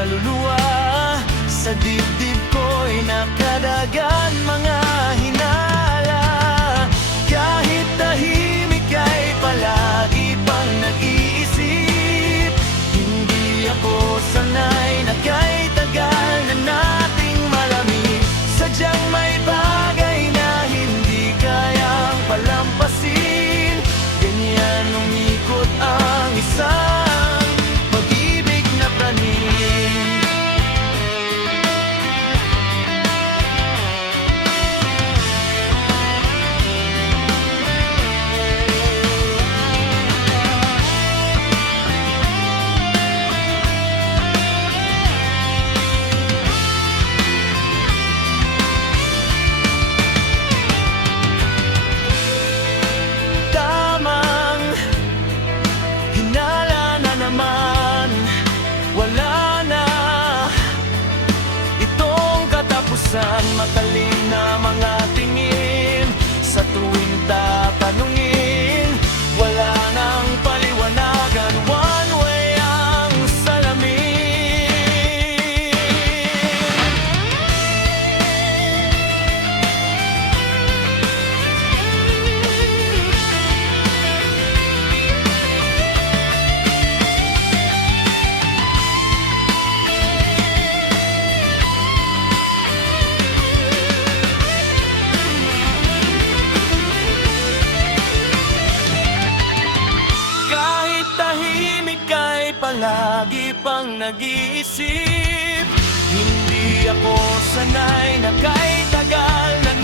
kaluluwa. Sa dibdib ko'y nakadagan mga hinala. Kahit tahimik ay palagi pang nag-iisip. Hindi ako sanay na kahit tagal na nating malamig, sadyang may bagay na hindi kayang palampasin. Ganyan umikot ang isang pag-ibig na praning. Wala na itong katapusan. Matalim na mga tingin sa tuwing tatanungin. Wala nang paliwanagan, one way ang salamin. Palagi pang nag-iisip. Hindi ako sanay na kahit tagal na